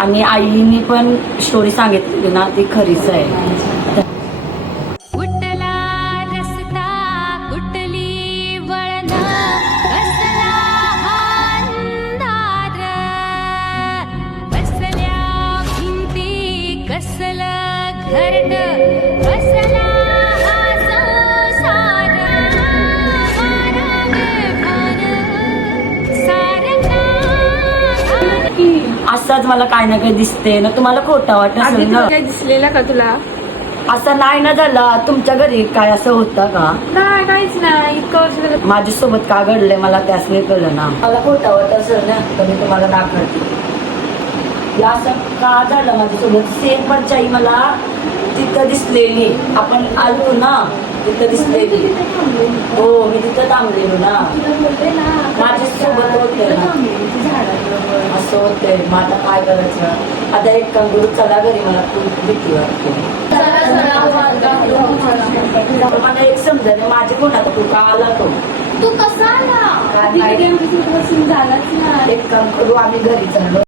आणि आईने पण स्टोरी सांगितली ना ती खरीच आहे. कुठला रस्ता कुठली वळण कसला अंधार कसल्या भिंती कसलं घरट कसला हा संसार असंच मला काय ना काही दिसते ना. तुम्हाला खोटं वाटत आधी असेल तुला ना. काय दिसलेला का तुला? असं नाही ना झालं. तुमच्या घरी काय असं होतं का? नाही, काहीच नाही. इतकं वर्ष झालं. माझ्यासोबत का घडलंय मला त्याच नाही कळलं ना. मला खोटं वाटत असेल ना तर मी तुम्हाला दाखवते हे असं का झालं माझ्यासोबत. सेम परचाई मला तिथं दिसलेली. आपण आलतो ना तिथं दिसलेली. हो मी तिथं थांबलेलो ना. माझ्यासोबत होते ना. असं होतंय. मग आता काय करायचं. आता एक काम करू चला घरी. मला खूप भीती वाटते. मला एक समजा माझे कोणात तू का आला तो तू कसा आला? काय माहिती. झालाच ना. एक काम करू आम्ही घरी चाललो.